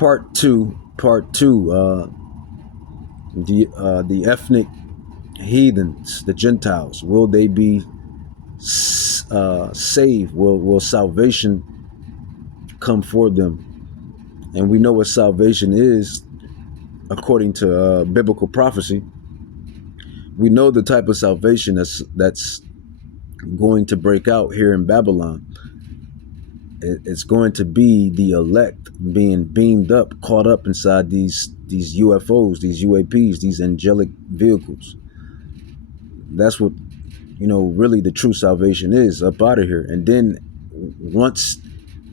Part two. The ethnic heathens, the Gentiles, will they be saved? Will salvation come for them? And we know what salvation is according to biblical prophecy. We know the type of salvation that's going to break out here in Babylon. It's going to be the elect being beamed up, caught up inside these UFOs, these UAPs, these angelic vehicles. That's what, really the true salvation is, up out of here. And then once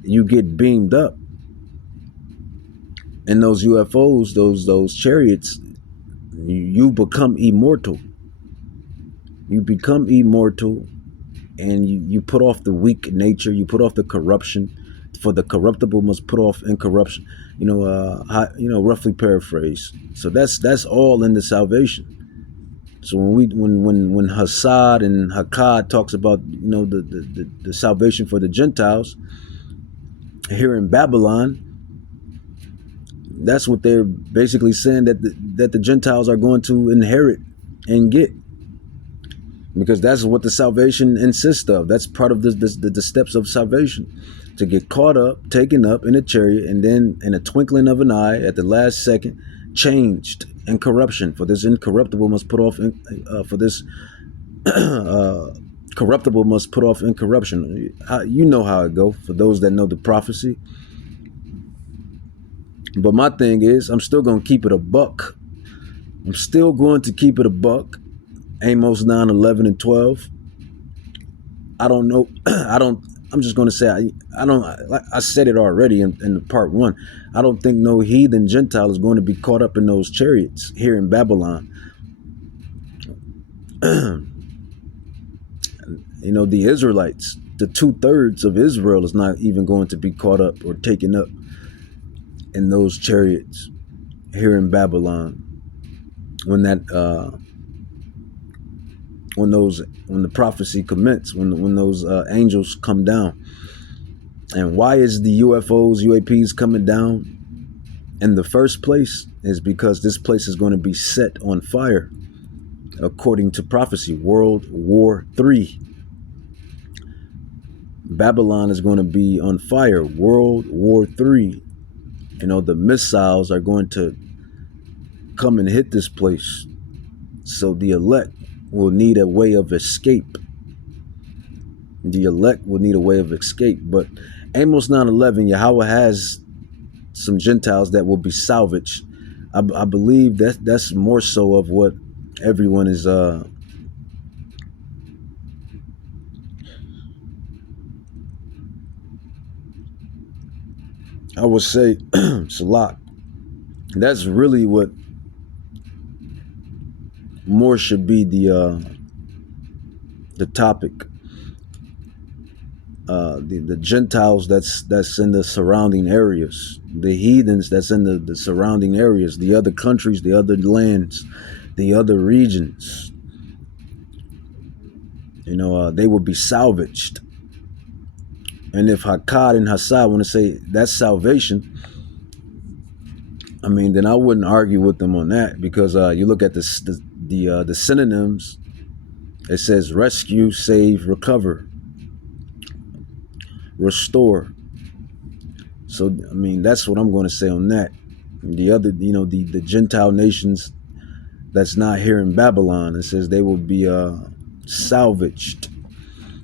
you get beamed up in those UFOs, those chariots, you become immortal. You become immortal, and you put off the weak nature, you put off the corruption, for the corruptible must put off incorruption. Roughly paraphrase. So that's all in the salvation. So when Hassad and Hakkad talks about the salvation for the Gentiles here in Babylon, that's what they're basically saying, that the Gentiles are going to inherit and get. Because that's what the salvation insists of. That's part of the steps of salvation. To get caught up, taken up in a chariot, and then in a twinkling of an eye, at the last second, changed in corruption. For this incorruptible must put off, corruptible must put off incorruption. You know how it go, for those that know the prophecy. But my thing is, I'm still going to keep it a buck. I'm still going to keep it a buck. Amos 9, 11, and 12. I don't know. I'm just going to say, I said it already in part one. I don't think no heathen Gentile is going to be caught up in those chariots here in Babylon. The Israelites, the 2/3 of Israel is not even going to be caught up or taken up in those chariots here in Babylon. When the prophecy commences, when those angels come down. And why is the UFOs, UAPs coming down in the first place? Is because this place is going to be set on fire, according to prophecy. World War III. Babylon is going to be on fire. World War III. The missiles are going to come and hit this place. So the elect will need a way of escape. The elect will need a way of escape. But Amos 9:11, Yahweh has some Gentiles that will be salvaged. I believe that's more so of what everyone is I would say Salat. That's really what more should be the topic. The Gentiles that's in the surrounding areas, the heathens that's in the surrounding areas, the other countries, the other lands, the other regions. They will be salvaged. And if Hakkad and Hassad want to say that's salvation, then I wouldn't argue with them on that, because you look at the synonyms. It says rescue, save, recover, restore. So that's what I'm going to say on that. The other, the Gentile nations that's not here in Babylon, it says they will be salvaged,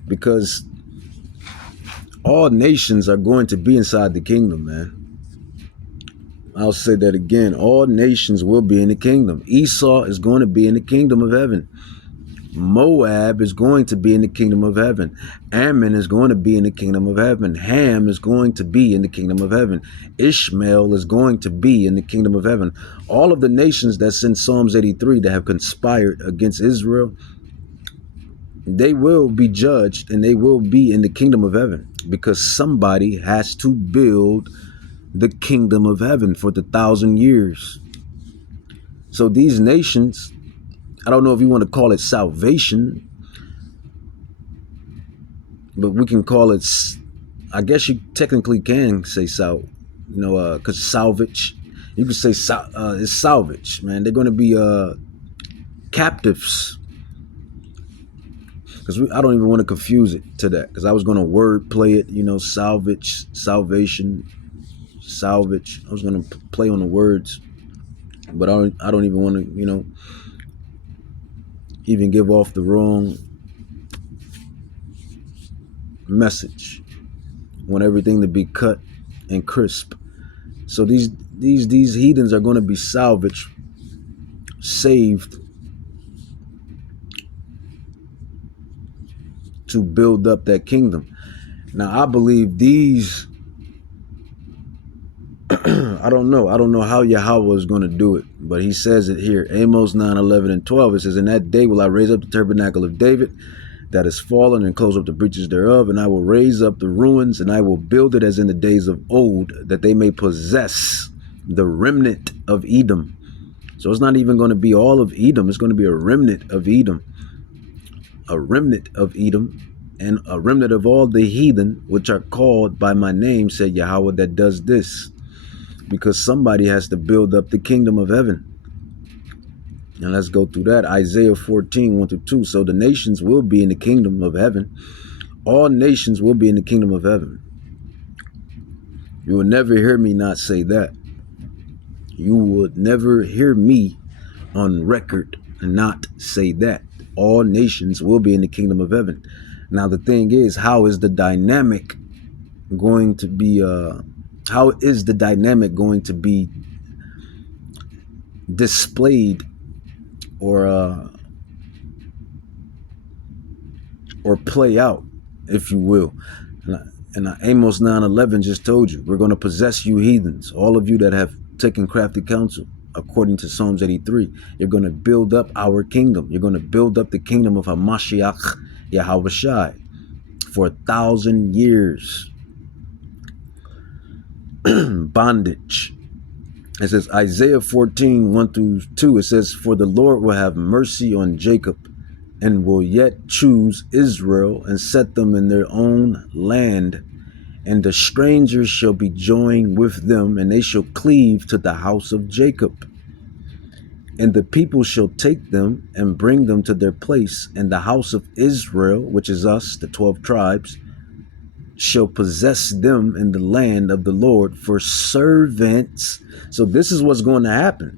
because all nations are going to be inside the kingdom, man. I'll say that again. All nations will be in the kingdom. Esau is going to be in the kingdom of heaven. Moab is going to be in the kingdom of heaven. Ammon is going to be in the kingdom of heaven. Ham is going to be in the kingdom of heaven. Ishmael is going to be in the kingdom of heaven. All of the nations that's in Psalms 83 that have conspired against Israel, they will be judged, and they will be in the kingdom of heaven, because somebody has to build the kingdom of heaven for the 1,000 years. So these nations, I don't know if you want to call it salvation, but we can call it, I guess you technically can say because salvage, you could say it's salvage, man. They're going to be captives, because I don't even want to confuse it to that, because I was going to word play it, salvage, salvation, salvage. I was going to play on the words, but I don't even want to, even give off the wrong message. I want everything to be cut and crisp. So these heathens are going to be salvaged, saved, to build up that kingdom. Now I believe these I don't know how Yahweh is going to do it, but he says it here. Amos 9:11-12. It says, "In that day will I raise up the tabernacle of David that is fallen, and close up the breaches thereof, and I will raise up the ruins, and I will build it as in the days of old, that they may possess the remnant of Edom." So it's not even going to be all of Edom. It's going to be a remnant of Edom. A remnant of Edom, and a remnant of all the heathen, which are called by my name, said Yahweh, that does this. Because somebody has to build up the kingdom of heaven. Now let's go through that. Isaiah 14:1-2. So the nations will be in the kingdom of heaven. All nations will be in the kingdom of heaven. You will never hear me not say that. You would never hear me on record and not say that. All nations will be in the kingdom of heaven. Now the thing is, how is the dynamic going to be displayed or play out, if you will? And Amos 9:11 just told you, we're going to possess you heathens, all of you that have taken crafty counsel. According to Psalms 83, you're going to build up our kingdom. You're going to build up the kingdom of Hamashiach Yahweh Shai for 1,000 years. Bondage. It says Isaiah 14:1-2. It says, "For the Lord will have mercy on Jacob, and will yet choose Israel, and set them in their own land. And the strangers shall be joined with them, and they shall cleave to the house of Jacob. And the people shall take them and bring them to their place, and the house of Israel," which is us, the 12 tribes, "shall possess them in the land of the Lord for servants." So this is what's going to happen.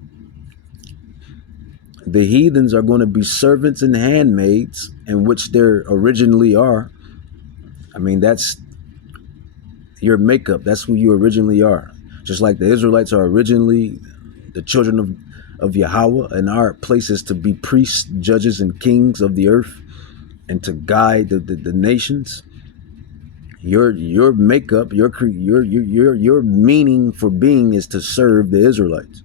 The heathens are going to be servants and handmaids, in which they originally are. I mean, that's your makeup. That's who you originally are. Just like the Israelites are originally the children of Yahweh, and our place is to be priests, judges, and kings of the earth, and to guide the nations. Your makeup, your meaning for being is to serve the Israelites.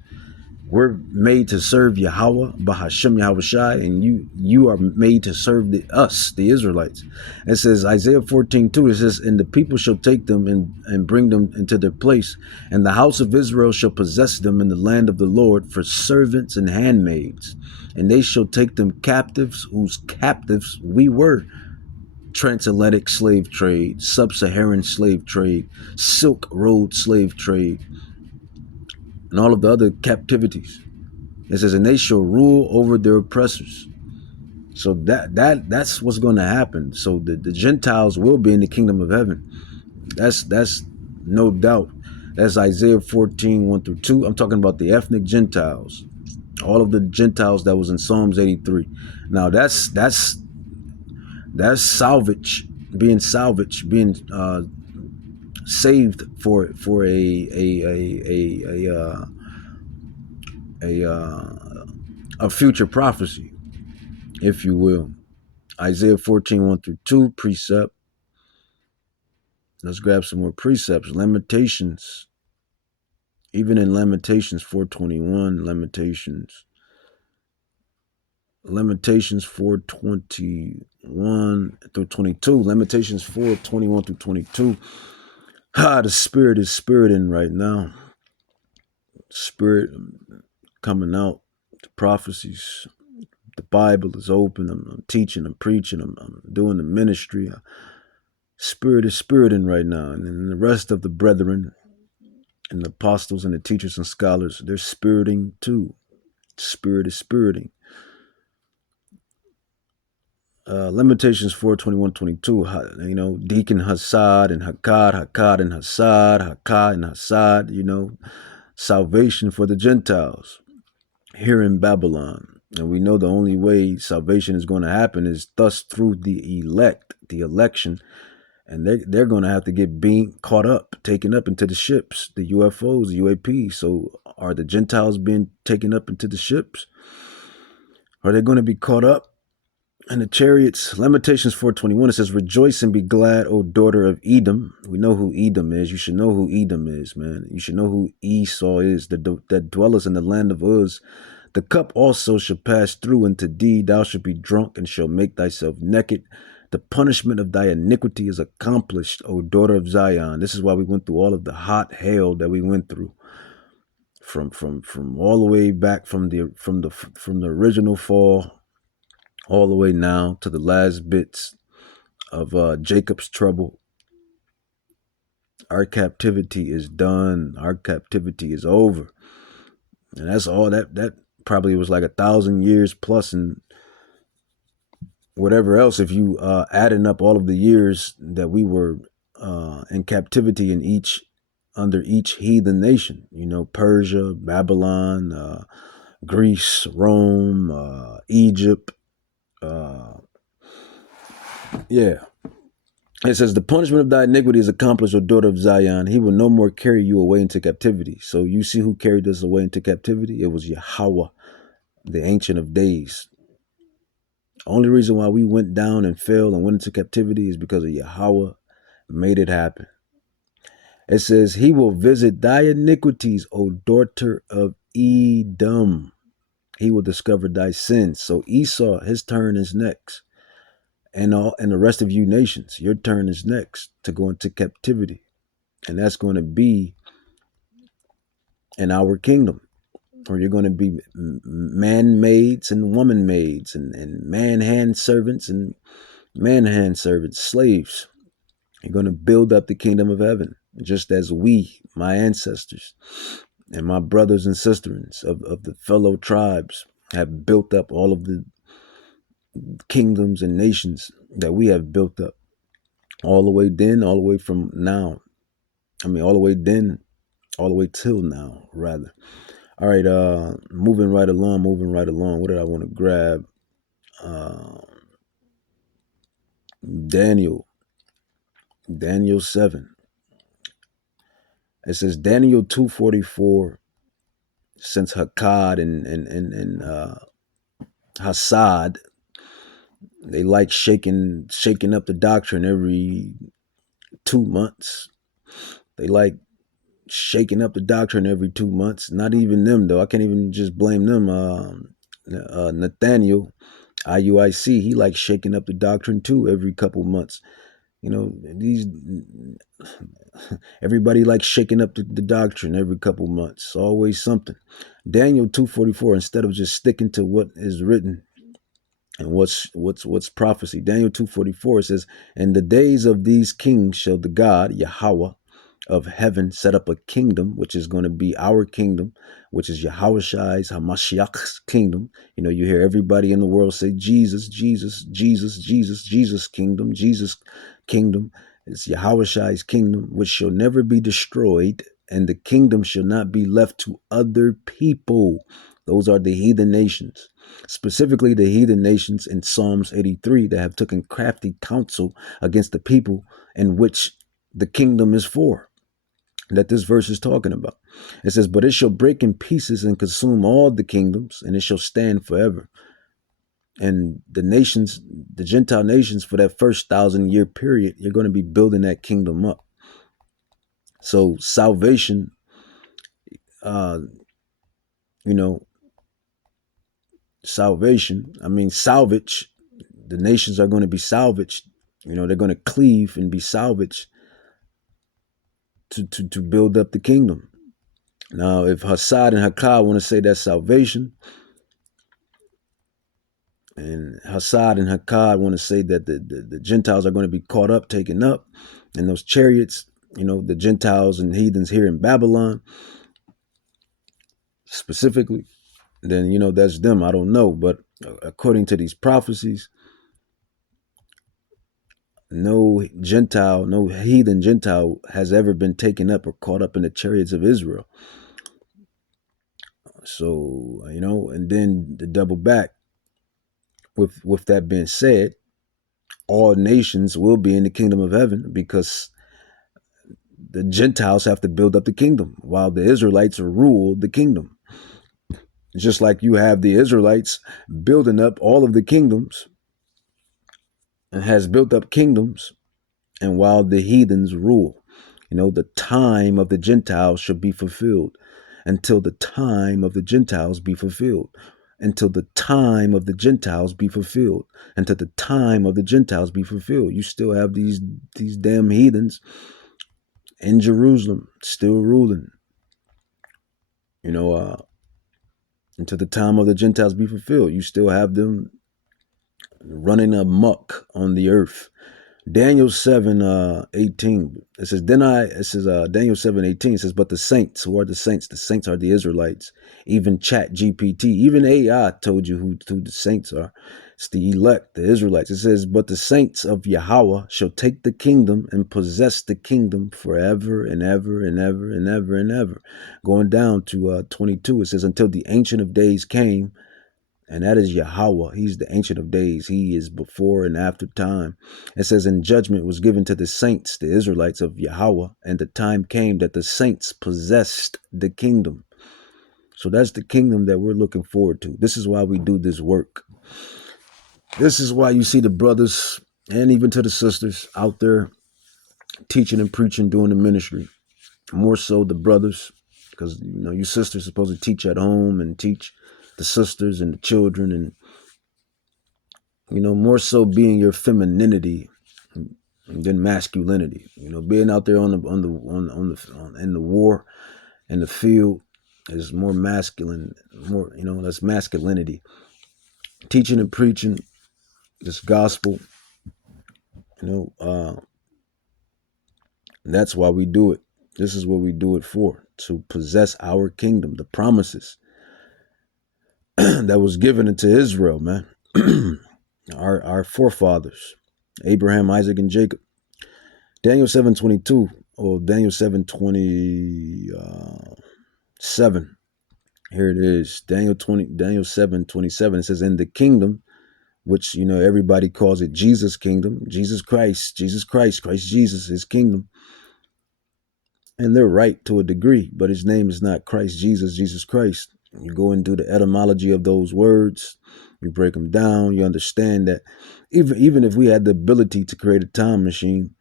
We're made to serve Yahweh, Bahashem Yahweh Shai, and you are made to serve us, the Israelites. It says, Isaiah 14:2, it says, "And the people shall take them and bring them into their place, and the house of Israel shall possess them in the land of the Lord for servants and handmaids. And they shall take them captives, whose captives we were." Transatlantic slave trade, sub-Saharan slave trade, Silk Road slave trade, and all of the other captivities. It says, "And they shall rule over their oppressors." So that's what's going to happen. So the Gentiles will be in the kingdom of heaven. That's no doubt. That's Isaiah 14:1-2. I'm talking about the ethnic Gentiles, all of the Gentiles that was in Psalms 83. Now that's salvage, being saved for a future prophecy, if you will. Isaiah 14:1-2, precept. Let's grab some more precepts. Lamentations. Even in Lamentations 4:21, Lamentations 4:21-22. Lamentations 4:21-22. The Spirit is spiriting right now. Spirit coming out. The prophecies. The Bible is open. I'm teaching. I'm preaching. I'm doing the ministry. Spirit is spiriting right now. And then the rest of the brethren And the apostles and the teachers and scholars, they're spiriting too. Spirit is spiriting. Limitations 4:21-22. Deacon Hassad and Hakkad, Hakkad and Hassad, Hakkad and Hassad, salvation for the Gentiles here in Babylon. And we know the only way salvation is going to happen is thus through the election. And they're going to have to get caught up, taken up into the ships, the UFOs, the UAPs. So are the Gentiles being taken up into the ships? Are they going to be caught up? And the chariots, Lamentations 4:21, it says, rejoice and be glad, O daughter of Edom. We know who Edom is. You should know who Edom is, man. You should know who Esau is, that dwellers in the land of Uz. The cup also shall pass through into thee. Thou shalt be drunk and shall make thyself naked. The punishment of thy iniquity is accomplished, O daughter of Zion. This is why we went through all of the hot hail that we went through. From all the way back from the original fall, all the way now to the last bits of Jacob's trouble. Our captivity is done. Our captivity is over. And that's all that probably was like 1,000 years plus and whatever else. If you adding up all of the years that we were in captivity under each heathen nation, Persia, Babylon, Greece, Rome, Egypt, yeah. It says, the punishment of thy iniquity is accomplished, O daughter of Zion. He will no more carry you away into captivity. So you see who carried us away into captivity? It was Yahweh, the Ancient of Days. Only reason why we went down and fell and went into captivity is because of Yahweh made it happen. It says, he will visit thy iniquities, O daughter of Edom. He will discover thy sins. So Esau, his turn is next. And the rest of you nations, your turn is next to go into captivity. And that's going to be in our kingdom, where you're going to be man-maids and woman-maids and man-hand servants and man-hand servants, slaves. You're going to build up the kingdom of heaven, just as we, my ancestors, and my brothers and sisters of the fellow tribes have built up all of the kingdoms and nations that we have built up. All the way then, all the way from now. All the way then, all the way till now, rather. All right, moving right along. What did I want to grab? Daniel 7. It says Daniel 2:44. Since Hakkad and Hassad, they like shaking up the doctrine every 2 months. They like shaking up the doctrine every 2 months. Not even them, though. I can't even just blame them. Nathaniel, IUIC, he likes shaking up the doctrine too every couple months. Everybody likes shaking up the doctrine every couple months. Always something. Daniel 2:44, instead of just sticking to what is written and what's prophecy. Daniel 2:44 says, in the days of these kings shall the God, Yahweh, of heaven set up a kingdom, which is going to be our kingdom, which is Yahushai's Hamashiach's kingdom. You hear everybody in the world say Jesus, Jesus, Jesus, Jesus, Jesus kingdom, Jesus kingdom. It's Yahushai's kingdom, which shall never be destroyed, and the kingdom shall not be left to other people. Those are the heathen nations, specifically the heathen nations in Psalms 83 that have taken crafty counsel against the people in which the kingdom is for, that this verse is talking about. It says, but it shall break in pieces and consume all the kingdoms, and it shall stand forever. And the nations, the Gentile nations, for that first 1,000-year period, you're going to be building that kingdom up. So salvation, salvage, the nations are going to be salvaged. They're going to cleave and be salvaged to build up the kingdom. Now, if Hassad and Hakkad want to say that's salvation, and Hassad and Hakkad want to say that the Gentiles are going to be caught up, taken up, and those chariots, the Gentiles and heathens here in Babylon specifically, then, that's them. I don't know. But according to these prophecies, no Gentile, no heathen Gentile has ever been taken up or caught up in the chariots of Israel. So, and then to double back, with that being said, all nations will be in the kingdom of heaven because the Gentiles have to build up the kingdom while the Israelites rule the kingdom. Just like you have the Israelites building up all of the kingdoms and has built up kingdoms, and while the heathens rule, the time of the Gentiles should be fulfilled until the time of the Gentiles be fulfilled. Until the time of the Gentiles be fulfilled. Until the time of the Gentiles be fulfilled. You still have these damn heathens in Jerusalem still ruling. Until the time of the Gentiles be fulfilled. You still have them running amok on the earth. Daniel 7:18. It says, Daniel 7:18 says, but the saints, who are the saints? The saints are the Israelites. Even Chat GPT, even AI told you who the saints are. It's the elect, the Israelites. It says, but the saints of Yahweh shall take the kingdom and possess the kingdom forever and ever and ever and ever and ever. Going down to 22, it says, until the Ancient of Days came. And that is Yahweh. He's the Ancient of Days. He is before and after time. It says, and judgment was given to the saints, the Israelites of Yahweh, and the time came that the saints possessed the kingdom. So that's the kingdom that we're looking forward to. This is why we do this work. This is why you see the brothers and even to the sisters out there teaching and preaching, doing the ministry. More so the brothers, because you sisters are supposed to teach at home and teach the sisters and the children, and more so being your femininity than masculinity. Being out there in the war, in the field, is more masculine. More, that's masculinity. Teaching and preaching this gospel. That's why we do it. This is what we do it for, to possess our kingdom, the promises that was given into Israel, man. Our forefathers, Abraham, Isaac, and Jacob. Daniel 7:22 or Daniel 7:27. Here it is. Daniel 7:27. It says, in the kingdom, which everybody calls it Jesus' kingdom, Christ Jesus, his kingdom. And they're right to a degree, but his name is not Christ Jesus Christ. You go into the etymology of those words, you break them down, you understand that even if we had the ability to create a time machine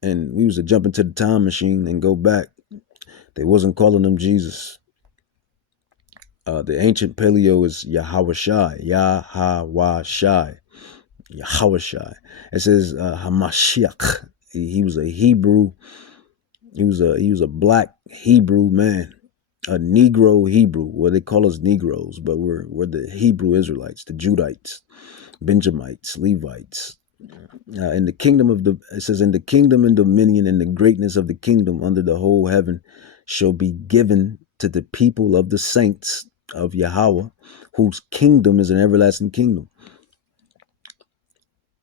and we was to jump into the time machine and go back, they wasn't calling him Jesus. The ancient paleo is Yahawashai. It says Hamashiach. He was a Hebrew. He was a black Hebrew man, a Negro Hebrew. Well, they call us Negroes, but we're the Hebrew Israelites, the Judites, Benjamites, Levites. In the kingdom it says, in the kingdom and dominion and the greatness of the kingdom under the whole heaven shall be given to the people of the saints of Yahweh, whose kingdom is an everlasting kingdom.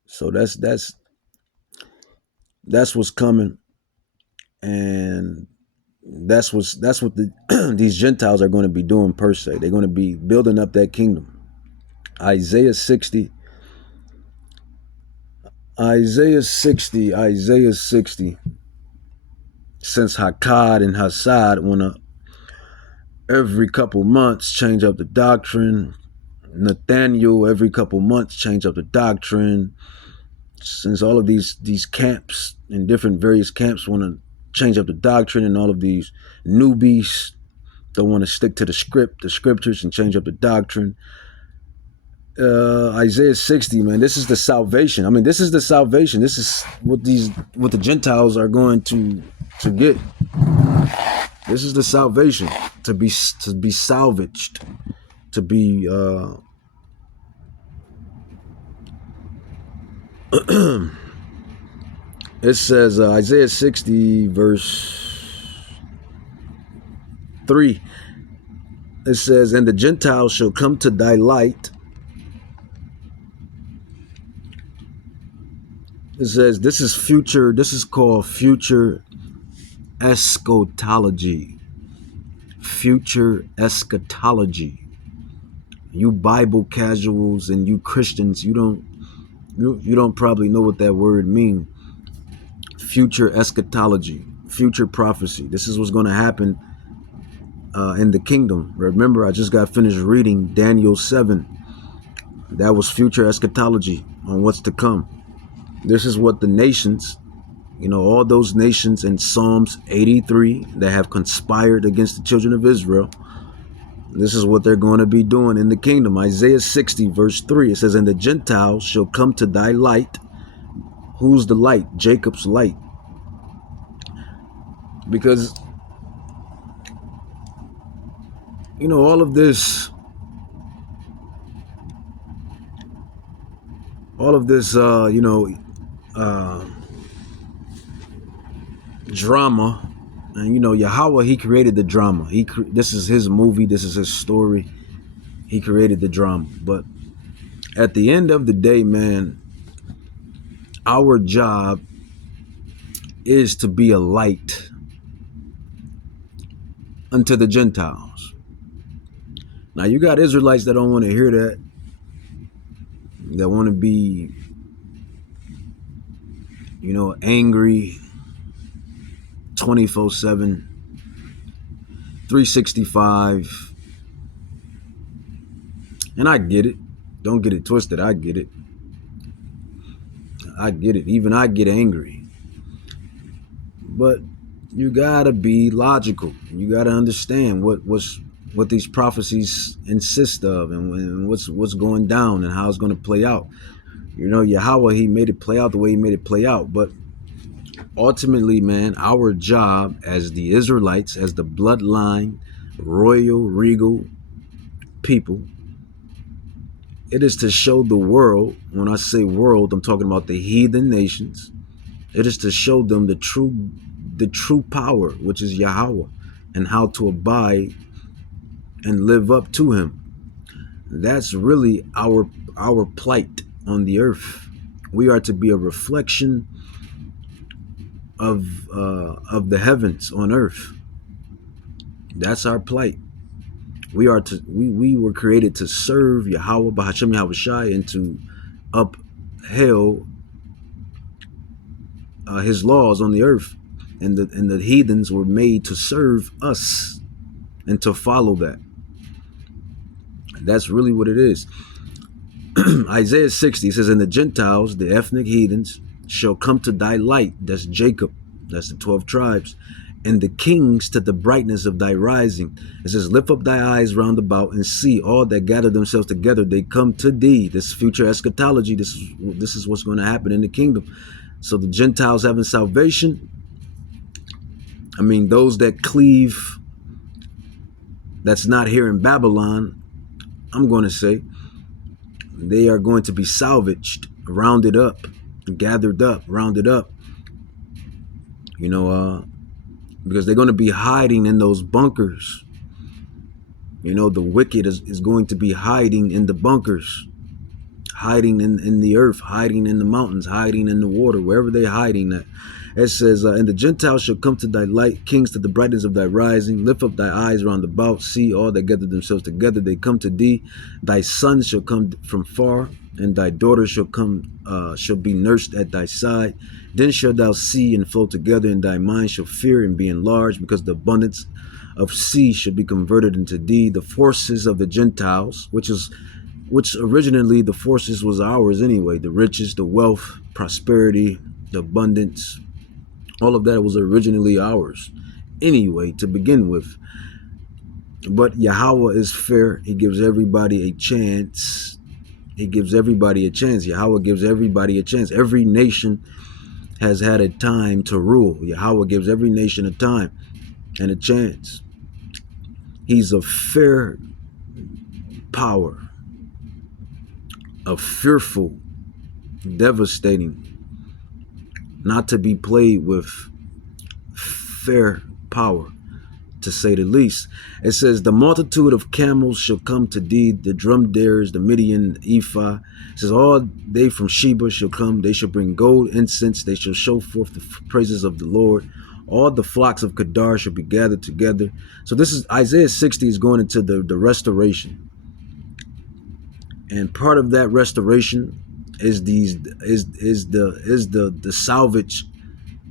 So that's what's coming, and that's what these Gentiles are going to be doing per se. They're going to be building up that kingdom. Isaiah 60. Since Hakkad and Hassad want to every couple months change up the doctrine, Nathaniel every couple months change up the doctrine. Since all of these camps and different various camps want to change up the doctrine, and all of these newbies don't want to stick to the scriptures, and change up the doctrine. Isaiah 60, man, this is the salvation. I mean, this is the salvation. This is what the Gentiles are going to get. This is the salvation, to be salvaged, to be It says Isaiah 60 verse 3. It says, and the Gentiles shall come to thy light. It says this is future. This is called future eschatology. Future eschatology. You Bible casuals and you Christians, you don't probably know what that word means. Future eschatology, future prophecy. This is what's going to happen in the kingdom. Remember, I just got finished reading Daniel 7. That was future eschatology on what's to come. This is what the nations, all those nations in Psalms 83 that have conspired against the children of Israel, this is what they're going to be doing in the kingdom. Isaiah 60 verse 3, it says, and the Gentiles shall come to thy light. Who's the light? Jacob's light. Because, all of this, drama. And Yahweh, he created the drama. This is his movie. This is his story. He created the drama. But at the end of the day, man, our job is to be a light unto the Gentiles. Now, you got Israelites that don't want to hear that. That want to be, angry 24/7, 365. And I get it. Don't get it twisted. I get it. Even I get angry. But you gotta be logical. You gotta understand what these prophecies insist of, and what's going down and how it's going to play out. Yahweh, he made it play out the way he made it play out. But ultimately, man, our job as the Israelites, as the bloodline, royal, regal people, it is to show the world. When I say world, I'm talking about the heathen nations. It is to show them the true power, which is Yahweh, and how to abide and live up to him. That's really our plight on the earth. We are to be a reflection of the heavens on earth. That's our plight. We were created to serve Yahweh Bahashem Yahushai and to upheld his laws on the earth, and the heathens were made to serve us and to follow that. That's really what it is. Isaiah 60 says, and the Gentiles, the ethnic heathens, shall come to thy light. That's Jacob. That's the 12 tribes. And the kings to the brightness of thy rising. It says, lift up thy eyes round about and see all that gather themselves together. They come to thee. This future eschatology. This is what's going to happen in the kingdom. So the Gentiles having salvation. I mean, those that cleave, that's not here in Babylon, I'm going to say, they are going to be salvaged, rounded up, gathered up, rounded up. Because they're going to be hiding in those bunkers. The wicked is going to be hiding in the bunkers, hiding in the earth, hiding in the mountains, hiding in the water, wherever they're hiding at. It says, and the Gentiles shall come to thy light, kings to the brightness of thy rising. Lift up thy eyes round about, see all that gather themselves together. They come to thee. Thy sons shall come from far, and thy daughters shall be nursed at thy side. Then shalt thou see and flow together, and thy mind shall fear and be enlarged, because the abundance of sea shall be converted into thee. The forces of the Gentiles, which originally the forces was ours anyway, the riches, the wealth, prosperity, the abundance, all of that was originally ours anyway to begin with. But Yahweh is fair. He gives everybody a chance. Yahweh gives everybody a chance. Every nation has had a time to rule. Yahweh gives every nation a time and a chance. He's a fair power, a fearful, devastating not to be played with fair power, to say the least. It says, the multitude of camels shall come to thee, the dromdares, the Midian, Ephah. It says, all they from Sheba shall come, they shall bring gold, incense, they shall show forth the praises of the Lord. All the flocks of Kedar shall be gathered together. So this is Isaiah 60 is going into the restoration. And part of that restoration is the salvaged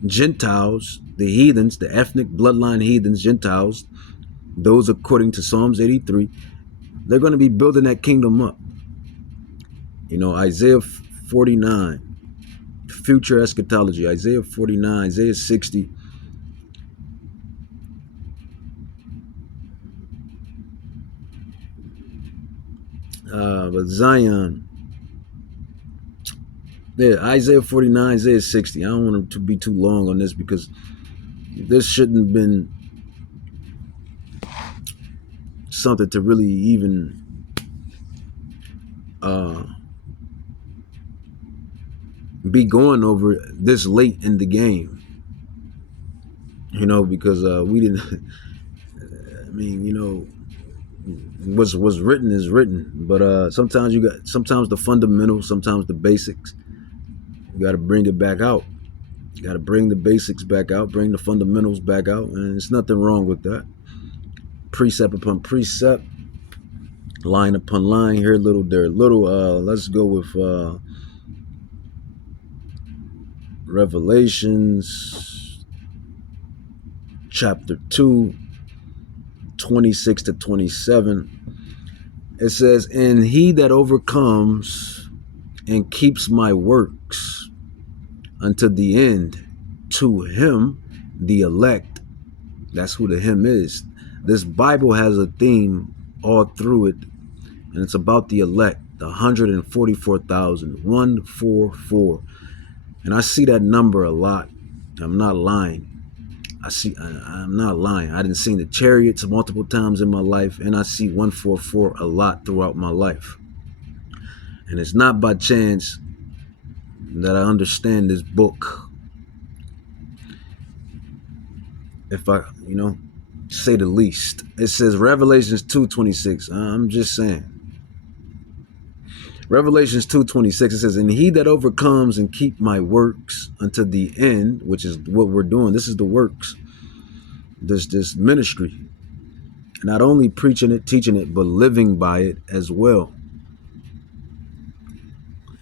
Gentiles, the heathens, the ethnic bloodline heathens, Gentiles, those according to Psalms 83. They're going to be building that kingdom up. Isaiah 49, future eschatology, Isaiah 49, Isaiah 60. But Zion, yeah, Isaiah 49, Isaiah 60. I don't want it to be too long on this because this shouldn't have been something to really even be going over this late in the game. Because we didn't. I mean, what's written is written, but sometimes sometimes the fundamentals, sometimes the basics. You got to bring it back out. You got to bring the basics back out, bring the fundamentals back out, and there's nothing wrong with that. Precept upon precept, line upon line, here a little, there a little. Let's go with Revelations chapter 2, 26 to 27. It says, and he that overcomes and keeps my works unto the end, to him the elect. That's who the him is. This Bible has a theme all through it, and it's about the elect, the 144,000, 144. And I see that number a lot. I'm not lying. I'm not lying. I didn't see the chariots multiple times in my life, and I see 144 a lot throughout my life. And it's not by chance that I understand this book. If I, say the least. It says Revelations 2:26. I'm just saying. Revelations 2:26, it says, and he that overcomes and keep my works unto the end, which is what we're doing. This is the works. This ministry. Not only preaching it, teaching it, but living by it as well.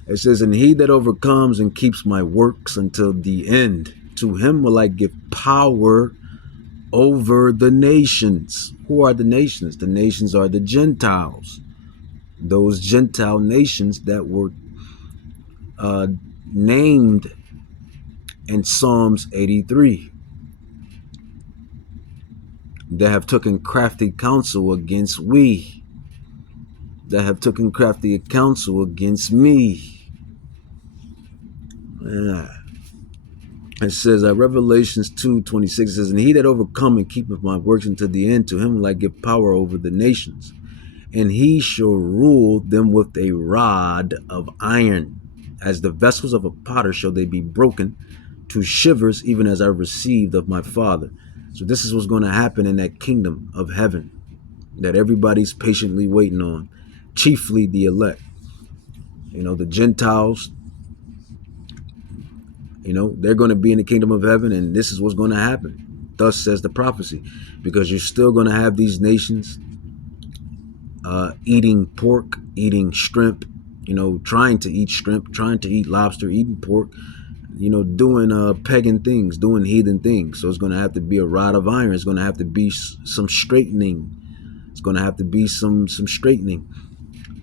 It says, and he that overcomes and keeps my works until the end, to him will I give power over the nations. Who are the nations? The nations are the Gentiles. Those Gentile nations that were named in Psalms 83. That have taken crafty counsel against we. That have taken crafty counsel against me. Yeah. It says, Revelations 2:26 says, and he that overcome and keepeth my works unto the end, to him will I give power over the nations. And he shall rule them with a rod of iron. As the vessels of a potter shall they be broken to shivers, even as I received of my Father. So this is what's going to happen in that kingdom of heaven that everybody's patiently waiting on. Chiefly the elect. The Gentiles, they're going to be in the kingdom of heaven, and this is what's going to happen. Thus says the prophecy. Because you're still going to have these nations eating pork, eating shrimp, trying to eat shrimp, trying to eat lobster, eating pork, doing pagan things, doing heathen things. So it's going to have to be a rod of iron. It's going to have to be some straightening. It's going to have to be some straightening.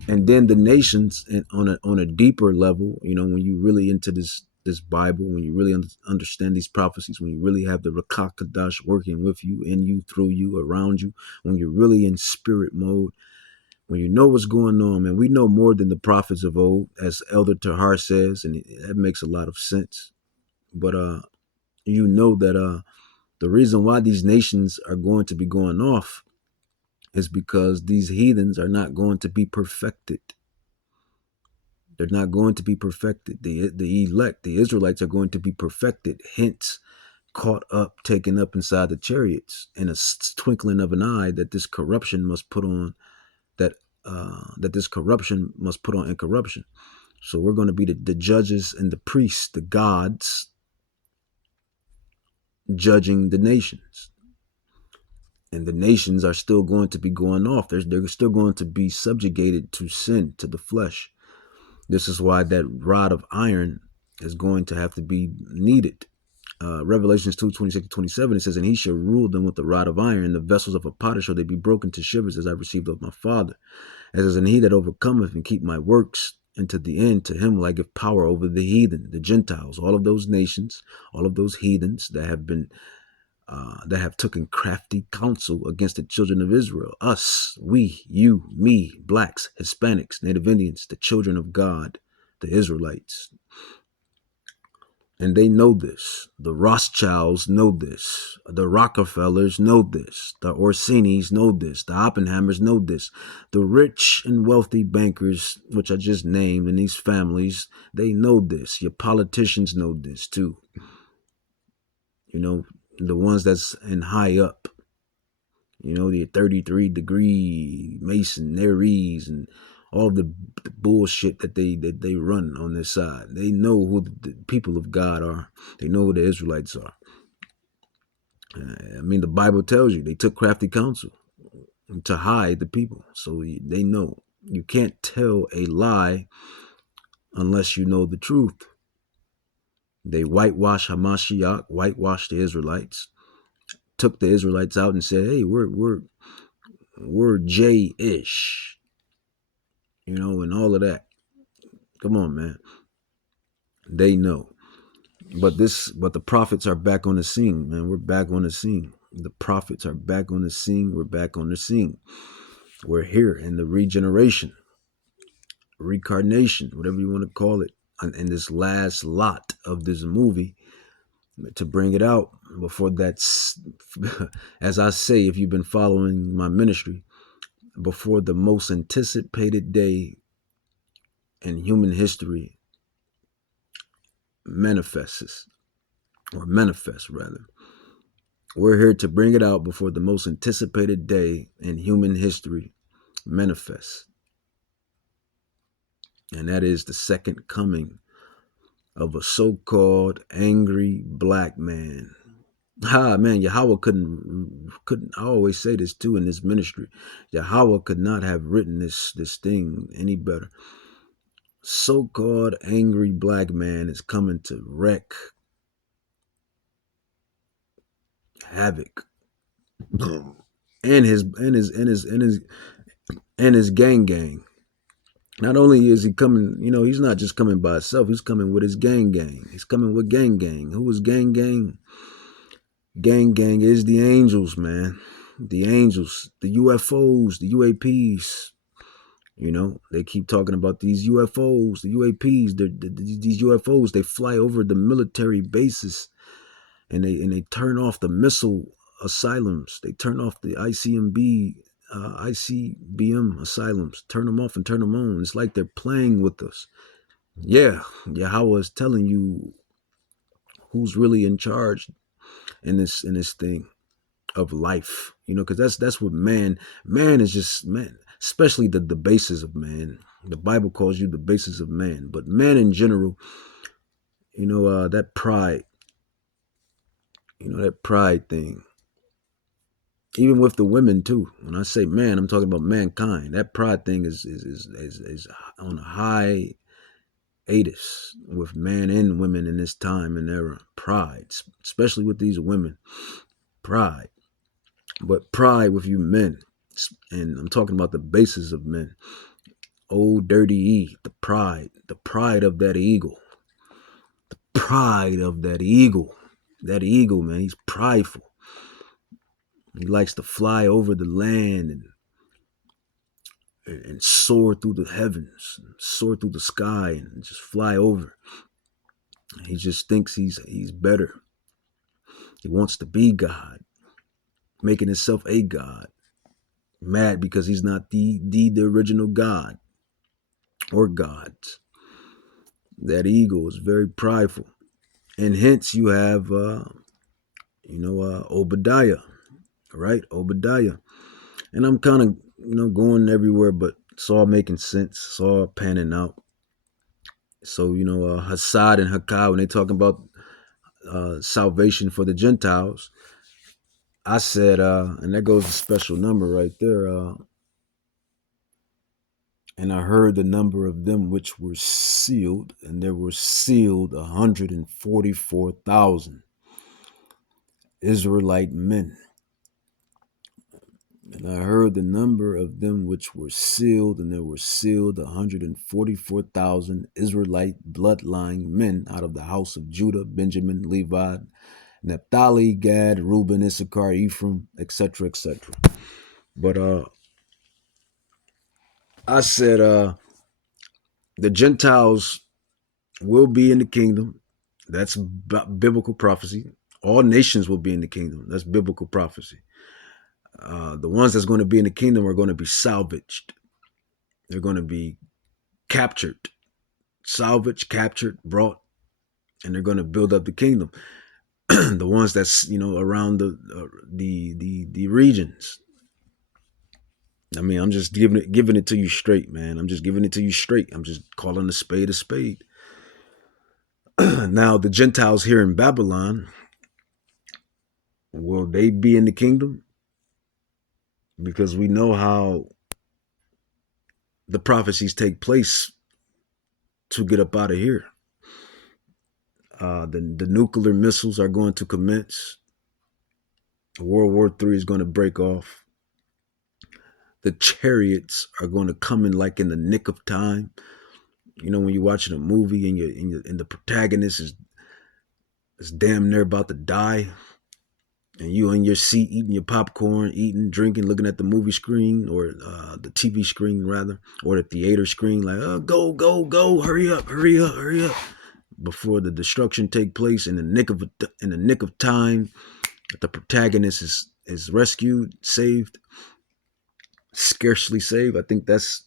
And then the nations, on a deeper level, when you really into this Bible, when you really understand these prophecies, when you really have the Rakak Kadash working with you, in you, through you, around you, when you're really in spirit mode, when you know what's going on, man, we know more than the prophets of old, as Elder Tahar says, and that makes a lot of sense. But that the reason why these nations are going to be going off is because these heathens are not going to be perfected. They're not going to be perfected. The elect, the Israelites, are going to be perfected. Hence, caught up, taken up inside the chariots in a twinkling of an eye. That this corruption must put on that this corruption must put on incorruption. So we're going to be the judges and the priests, the gods, judging the nations. And the nations are still going to be going off. They're still going to be subjugated to sin, to the flesh. This is why that rod of iron is going to have to be needed. Revelations 2:26-27, it says, and he shall rule them with the rod of iron, and the vessels of a potter shall they be broken to shivers, as I received of my Father. It says, and he that overcometh and keep my works unto the end, to him will I give power over the heathen, the Gentiles, all of those nations, all of those heathens that have taken crafty counsel against the children of Israel. Us, we, you, me, blacks, Hispanics, Native Indians, the children of God, the Israelites. And they know this. The Rothschilds know this. The Rockefellers know this. The Orsinis know this. The Oppenheimers know this. The rich and wealthy bankers, which I just named, in these families, they know this. Your politicians know this too. You know, the ones that's in high up. You know, the 33-degree Masoneries and all the bullshit that they run on this side. They know who the people of God are. They know who the Israelites are. I mean, the Bible tells you they took crafty counsel to hide the people. So they know. You can't tell a lie unless you know the truth. They whitewash Hamashiach, whitewash the Israelites, took the Israelites out and said, hey, we're J-ish. You know, and all of that. Come on, man. They know. But the prophets are back on the scene, man. We're back on the scene. The prophets are back on the scene. We're back on the scene. We're here in the regeneration, reincarnation, whatever you want to call it, in this last lot of this movie, to bring it out before that's, as I say, if you've been following my ministry, before the most anticipated day in human history manifests rather. We're here to bring it out before the most anticipated day in human history manifests. And that is the second coming of a so-called angry black man. Man, Yahweh couldn't, I always say this too in this ministry. Yahweh could not have written this thing any better. So-called angry black man is coming to wreak havoc. and his gang. Not only is he coming, you know, he's not just coming by himself, he's coming with his gang. He's coming with gang. Who is gang? Gang is the angels, man. The angels, the UFOs, the UAPs. You know, they keep talking about these UFOs, the UAPs. These UFOs, they fly over the military bases, and they turn off the missile asylums. They turn off the ICBM asylums. Turn them off and turn them on. It's like they're playing with us. Yeah, Yahweh is telling you who's really in charge in this thing of life. You know, because that's what man is just, man, especially the basis of man. The Bible calls you the basis of man, but man in general, you know, that pride, that pride thing. Even with the women too. When I say man, I'm talking about mankind. That pride thing is on a high hiatus with man and women in this time and era. Pride, especially with these women. Pride. But pride with you men. And I'm talking about the basis of men. Old dirty E, the pride of that eagle. The pride of that eagle. That eagle, man, he's prideful. He likes to fly over the land and soar through the heavens, soar through the sky, and just fly over. He just thinks he's better. He wants to be God, making himself a God. Mad because he's not the original God or gods. That ego is very prideful. And hence you have, Obadiah, right? Obadiah. And I'm kind of, going everywhere, but it's all making sense. It's all panning out. So, Hassad and Hakkad, when they talking about salvation for the Gentiles, I said, and there goes the special number right there. And I heard the number of them which were sealed, and there were sealed 144,000 Israelite men. And I heard the number of them which were sealed, and there were sealed 144,000 Israelite bloodline men out of the house of Judah, Benjamin, Levi, Naphtali, Gad, Reuben, Issachar, Ephraim, etc., etc. But I said the Gentiles will be in the kingdom. That's biblical prophecy. All nations will be in the kingdom. That's biblical prophecy. The ones that's going to be in the kingdom are going to be salvaged. They're going to be captured, salvaged, captured, brought, and they're going to build up the kingdom. The ones that's around the regions. I mean, I'm just giving it to you straight, man. I'm just giving it to you straight. I'm just calling a spade a spade. Now, the Gentiles here in Babylon, will they be in the kingdom? Because we know how the prophecies take place to get up out of here. The nuclear missiles are going to commence. World War III is going to break off. The chariots are going to come in like in the nick of time. When you're watching a movie and the protagonist is damn near about to die, and you in your seat eating your popcorn, eating, drinking, looking at the movie screen or the TV screen rather, or the theater screen, like, oh, go, go, go, hurry up, hurry up, hurry up, before the destruction take place in the nick of time. The protagonist is rescued, saved, scarcely saved. I think that's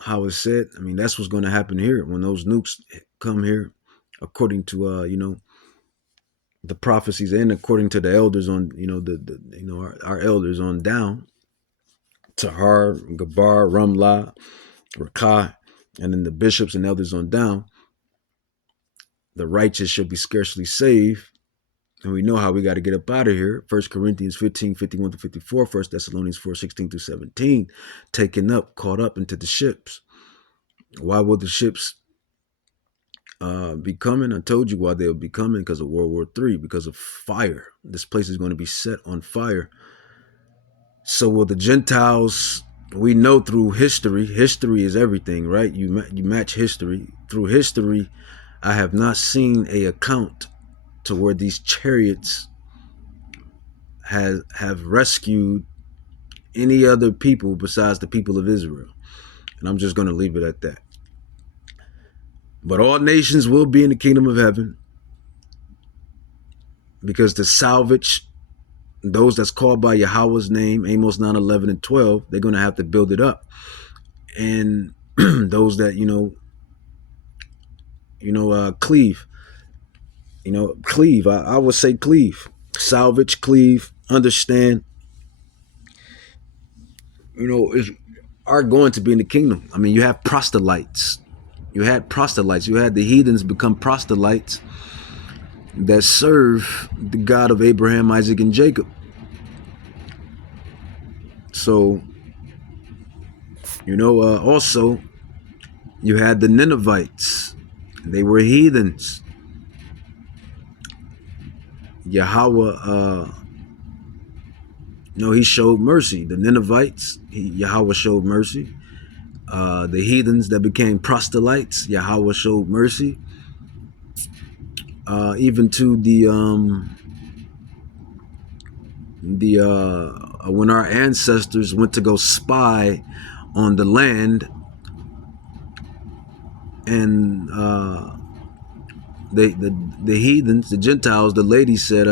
how it's said. I mean, that's what's going to happen here when those nukes come here, according to the prophecies and according to the elders on our elders on down, Tahar, Gabar, Ramlah, Rakah, and then the bishops and elders on down. The righteous shall be scarcely saved. And we know how we got to get up out of here. 1 Corinthians 15, 51 to 54, 1 Thessalonians 4, 16 to 17, taken up, caught up into the ships. Why will the ships be coming? I told you why they'll be coming, because of World War III, because of fire. This place is going to be set on fire. So will the Gentiles? We know through history is everything, right? You match history. Through history, I have not seen a account to where these chariots have rescued any other people besides the people of Israel. And I'm just going to leave it at that. But all nations will be in the kingdom of heaven, because to salvage those that's called by Yahweh's name, Amos 9, 11, and 12, they're going to have to build it up. And those that, cleave, cleave. I would say cleave, salvage, cleave, understand, are going to be in the kingdom. I mean, you have proselytes. You had the heathens become proselytes that serve the God of Abraham, Isaac, and Jacob. So, also, you had the Ninevites. They were heathens. Yahweh, he showed mercy. The Ninevites, Yahweh showed mercy. The heathens that became proselytes, Yahweh showed mercy. Even to when our ancestors went to go spy on the land, and the heathens, the Gentiles, the lady said,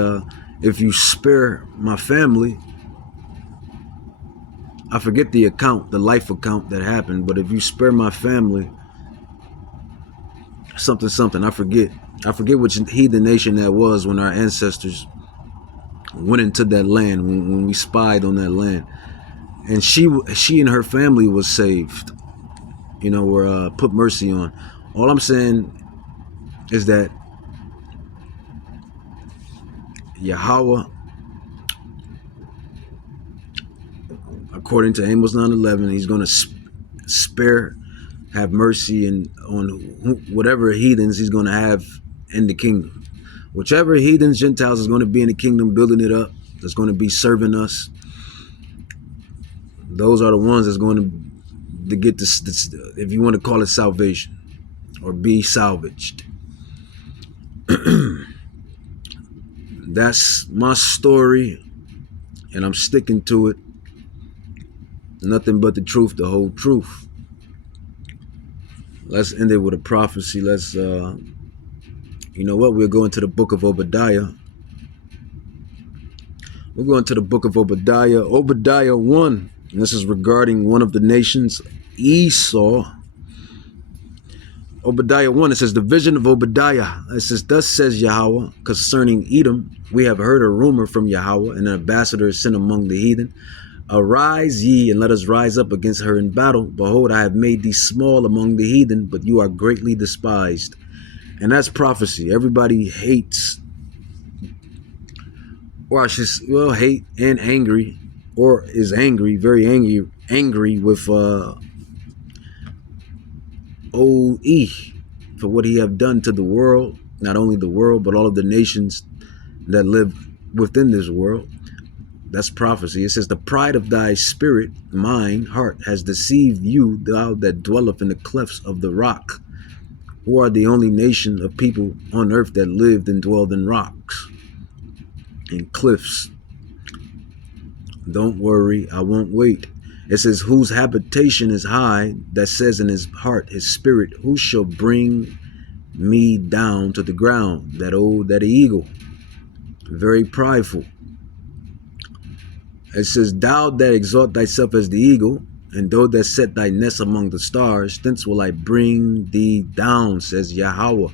if you spare my family, I forget the life account that happened, but if you spare my family, something something. I forget which heathen nation that was when our ancestors went into that land, when we spied on that land, and she and her family was saved. You know, were put mercy on. All I'm saying is that Yahweh, according to Amos 9:11, he's going to spare, have mercy, and on whatever heathens he's going to have in the kingdom. Whichever heathens, Gentiles is going to be in the kingdom, building it up, that's going to be serving us. Those are the ones that's going to get this, if you want to call it salvation, or be salvaged. That's my story, and I'm sticking to it. Nothing but the truth, the whole truth. Let's end it with a prophecy. Let's, you know what? We'll go into the book of Obadiah. We're going to the book of Obadiah. Obadiah 1. And this is regarding one of the nations, Esau. Obadiah 1, it says, the vision of Obadiah. It says, thus says Yahweh, concerning Edom, we have heard a rumor from Yahweh, and an ambassador is sent among the heathen. Arise ye, and let us rise up against her in battle. Behold, I have made thee small among the heathen, but you are greatly despised. And that's prophecy. Everybody hates, or I should, well, hate and angry, or is angry, very angry with OE for what he have done to the world, not only the world, but all of the nations that live within this world. That's prophecy. It says, the pride of thy spirit, mind, heart, has deceived you, thou that dwelleth in the clefts of the rock, who are the only nation of people on earth that lived and dwelled in rocks and cliffs. Don't worry, I won't wait. It says, whose habitation is high, that says in his heart, his spirit, who shall bring me down to the ground? That eagle, very prideful. It says, thou that exalt thyself as the eagle, and thou that set thy nest among the stars, thence will I bring thee down, says Yahweh.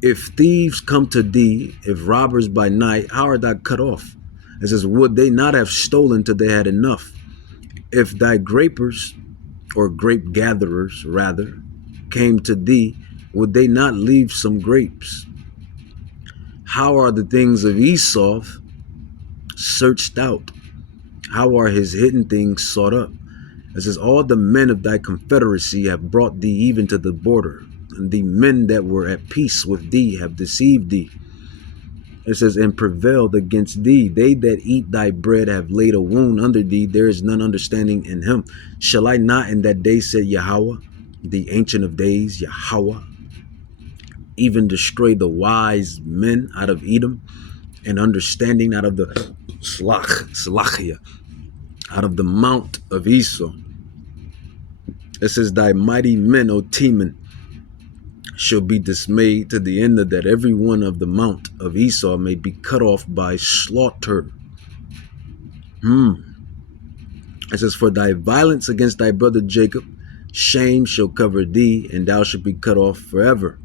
If thieves come to thee, if robbers by night, how art thou cut off? It says, would they not have stolen till they had enough? If thy grapers, or grape gatherers rather, came to thee, would they not leave some grapes? How are the things of Esau searched out? How are his hidden things sought up? It says, all the men of thy confederacy have brought thee even to the border, and the men that were at peace with thee have deceived thee. It says, and prevailed against thee. They that eat thy bread have laid a wound under thee. There is none understanding in him. Shall I not in that day, said Yahweh, the ancient of days, Yahweh, even destroy the wise men out of Edom, and understanding out of the Salachia, out of the mount of Esau. It says, thy mighty men, O Teman, shall be dismayed to the end that every one of the mount of Esau may be cut off by slaughter. It says, for thy violence against thy brother Jacob, shame shall cover thee, and thou shalt be cut off forever.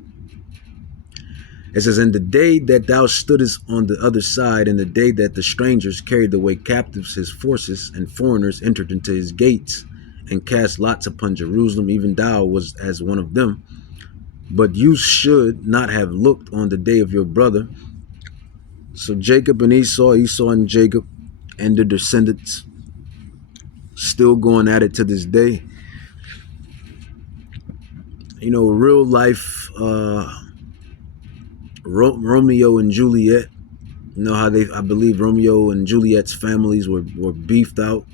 It says, in the day that thou stoodest on the other side, in the day that the strangers carried away captives his forces, and foreigners entered into his gates, and cast lots upon Jerusalem, even thou was as one of them. But you should not have looked on the day of your brother. So Jacob and Esau, Esau and Jacob, and their descendants, still going at it to this day. You know, real life Romeo and Juliet. You know how I believe Romeo and Juliet's families were beefed out.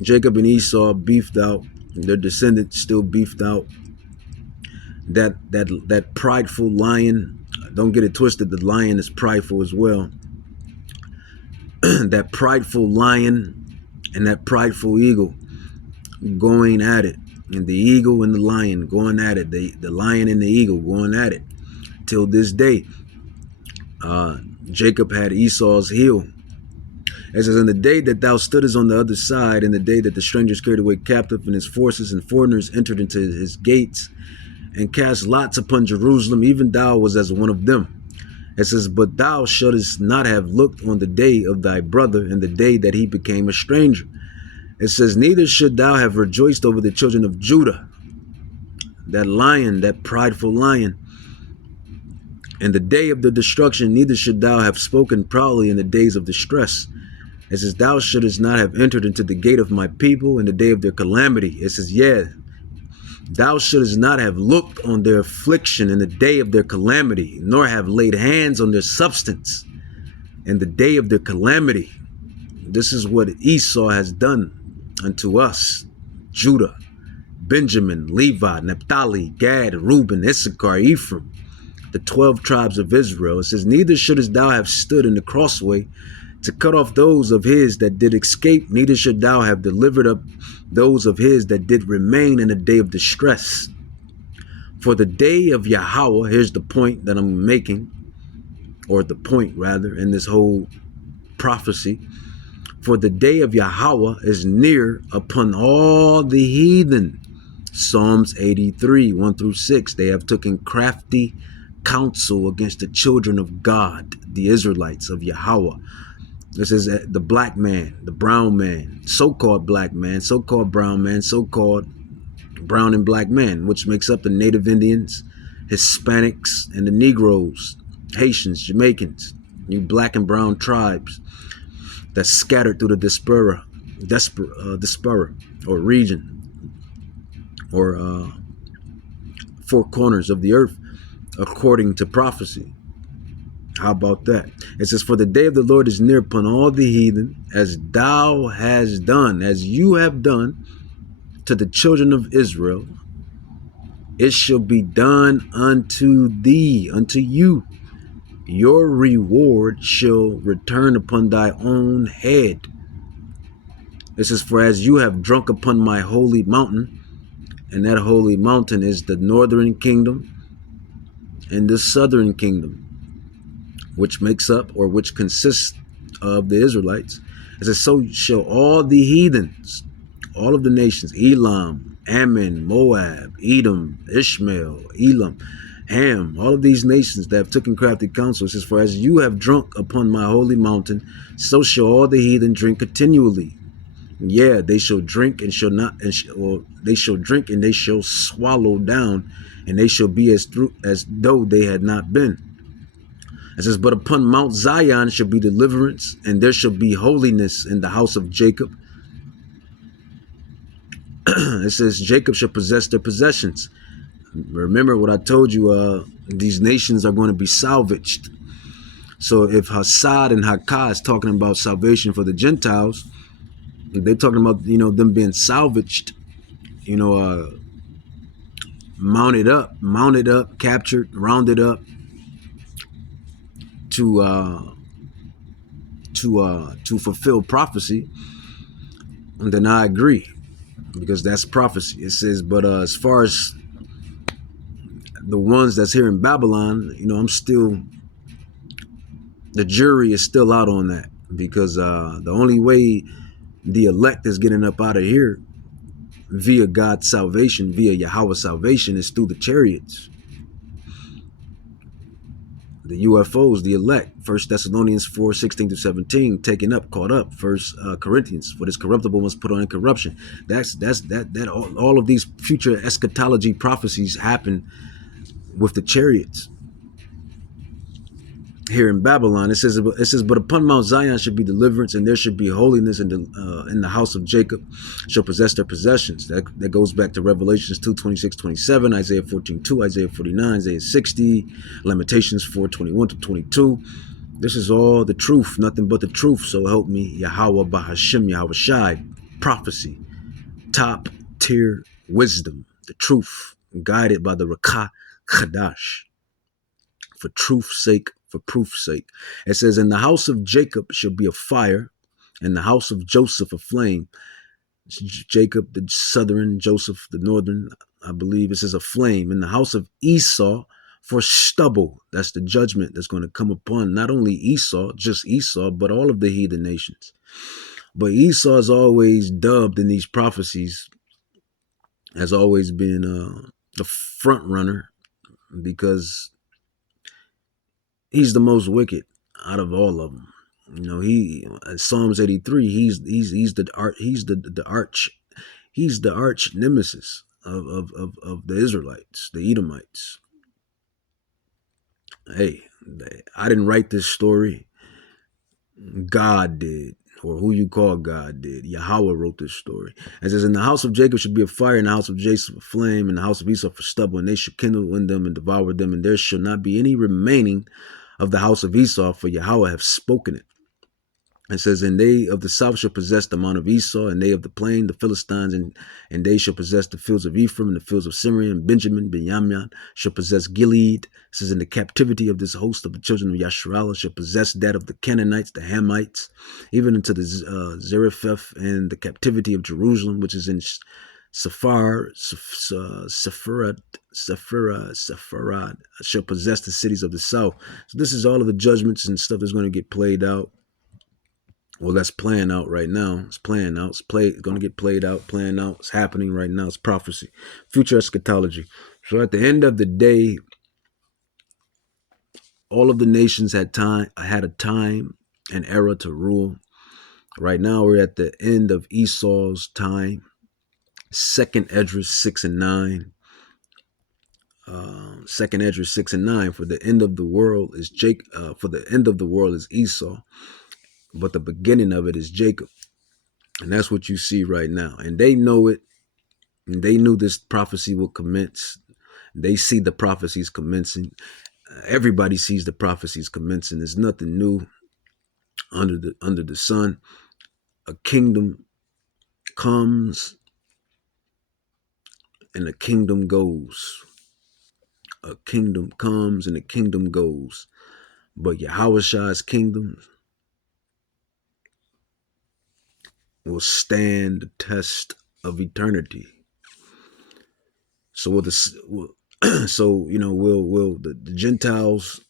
Jacob and Esau beefed out. Their descendants still beefed out. That prideful lion, don't get it twisted, the lion is prideful as well. That prideful lion and that prideful eagle going at it. And the eagle and the lion going at it. The lion and the eagle going at it. Till this day. Jacob had Esau's heel. It says, in the day that thou stoodest on the other side, in the day that the strangers carried away captive, and his forces and foreigners entered into his gates, and cast lots upon Jerusalem, even thou was as one of them. It says, but thou shouldest not have looked on the day of thy brother, and the day that he became a stranger. It says, neither should thou have rejoiced over the children of Judah, that lion, that prideful lion. In the day of the destruction, neither should thou have spoken proudly in the days of distress. It says, thou shouldest not have entered into the gate of my people in the day of their calamity. It says, yeah, thou shouldest not have looked on their affliction in the day of their calamity, nor have laid hands on their substance in the day of their calamity. This is what Esau has done unto us, Judah, Benjamin, Levi, Naphtali, Gad, Reuben, Issachar, Ephraim, the 12 tribes of Israel. It says, neither shouldest thou have stood in the crossway to cut off those of his that did escape, neither should thou have delivered up those of his that did remain in the day of distress. For the day of Yahweh, here's the point that I'm making, or the point rather, in this whole prophecy. For the day of Yahweh is near upon all the heathen. Psalms 83, 1 through 6. They have taken crafty counsel against the children of God, the Israelites of Yahweh. This is the black man, the brown man, so-called black man, so-called brown man, so-called brown and black man, which makes up the Native Indians, Hispanics, and the Negroes, Haitians, Jamaicans, you black and brown tribes that's scattered through the diaspora or region, or four corners of the earth, according to prophecy. How about that? It says, for the day of the Lord is near upon all the heathen, as thou hast done, as you have done to the children of Israel, it shall be done unto thee, unto you. Your reward shall return upon thy own head. It says, for as you have drunk upon my holy mountain, and that holy mountain is the northern kingdom and the southern kingdom, which makes up, or which consists of, the Israelites. It says, so shall all the heathens, all of the nations, Elam, Ammon, Moab, Edom, Ishmael, Elam, Ham, all of these nations that have taken crafty counsel. It says, for as you have drunk upon my holy mountain, so shall all the heathen drink continually. Yeah, they shall drink and shall not, they shall drink and they shall swallow down, and they shall be as though they had not been. It says, but upon Mount Zion shall be deliverance, and there shall be holiness in the house of Jacob. It says, Jacob shall possess their possessions. Remember what I told you, these nations are going to be salvaged. So if Hassad and Hakkah is talking about salvation for the Gentiles, they're talking about, them being salvaged, mounted up, captured, rounded up, to fulfill prophecy, and then I agree, because that's prophecy. It says, but as far as the ones that's here in Babylon, I'm still, the jury is still out on that, because the only way the elect is getting up out of here via God's salvation, via Yahweh's salvation, is through the chariots. The UFOs, the elect. 1 Thessalonians 4, 16 to 17, taken up, caught up. 1 Corinthians, for this corruptible must put on incorruption. All of these future eschatology prophecies happen with the chariots. Here in Babylon, it says, but upon Mount Zion should be deliverance, and there should be holiness in the house of Jacob shall possess their possessions. That goes back to Revelations 2, 26, 27, Isaiah 14, 2, Isaiah 49, Isaiah 60, Lamentations 4, 21 to 22. This is all the truth, nothing but the truth. So help me, Yahweh Bahashim Yahweh Shai. Prophecy, top tier wisdom, the truth, guided by the Rakah Chadash. For truth's sake, for proof's sake. It says, in the house of Jacob shall be a fire, in the house of Joseph a flame. Jacob the southern, Joseph the northern, I believe. It says a flame. In the house of Esau, for stubble. That's the judgment that's going to come upon not only Esau, just Esau, but all of the heathen nations. But Esau is always dubbed in these prophecies, has always been the front runner because he's the most wicked out of all of them. You know, he Psalms 83. He's the arch nemesis of the Israelites, the Edomites. Hey, I didn't write this story. God did, or who you call God did. Yahweh wrote this story. It says, "In the house of Jacob should be a fire, in the house of Jacob a flame, in the house of Esau for stubble, and they shall kindle in them and devour them, and there shall not be any remaining of the house of Esau, for Yahweh have spoken it." It says, "And they of the south shall possess the mount of Esau, and they of the plain, the Philistines, and they shall possess the fields of Ephraim, and the fields of Syria, and Benjamin, Benjamin shall possess Gilead." It says, "In the captivity of this host of the children of Yasharallah shall possess that of the Canaanites, the Hamites, even into the Zarephath, and the captivity of Jerusalem, which is in Sepharad, shall possess the cities of the south." So this is all of the judgments and stuff that's going to get played out. Well, that's playing out right now. It's playing out. It's going to get played out, playing out. It's happening right now. It's prophecy, future eschatology. So at the end of the day, all of the nations had a time and era to rule. Right now, we're at the end of Esau's time. Second Esdras 6 and 9. Second Esdras 6 and 9. For the end of the world is for the end of the world is Esau, but the beginning of it is Jacob. And that's what you see right now. And they know it. And they knew this prophecy will commence. They see the prophecies commencing. Everybody sees the prophecies commencing. There's nothing new under the sun. A kingdom comes and a kingdom goes. A kingdom comes and a kingdom goes. But Yahweh's kingdom will stand the test of eternity. So will the Gentiles,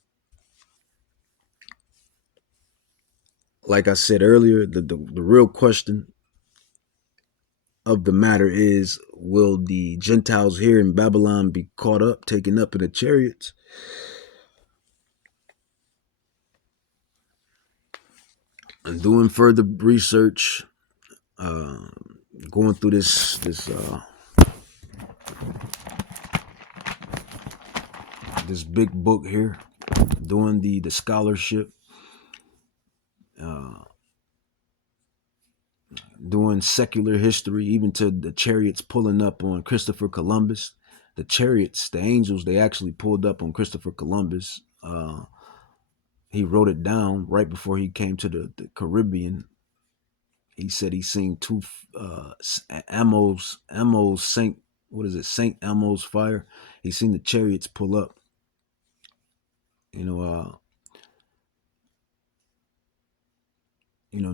like I said earlier, the real question of the matter is, will the Gentiles here in Babylon be caught up, taken up in the chariots? And doing further research, going through this big book here, doing the scholarship, doing secular history, even to the chariots pulling up on Christopher Columbus. The chariots, the angels, they actually pulled up on Christopher Columbus. He wrote it down right before he came to the Caribbean. He said he seen two Amos Saint, what is it, Saint Elmo's fire. He seen the chariots pull up.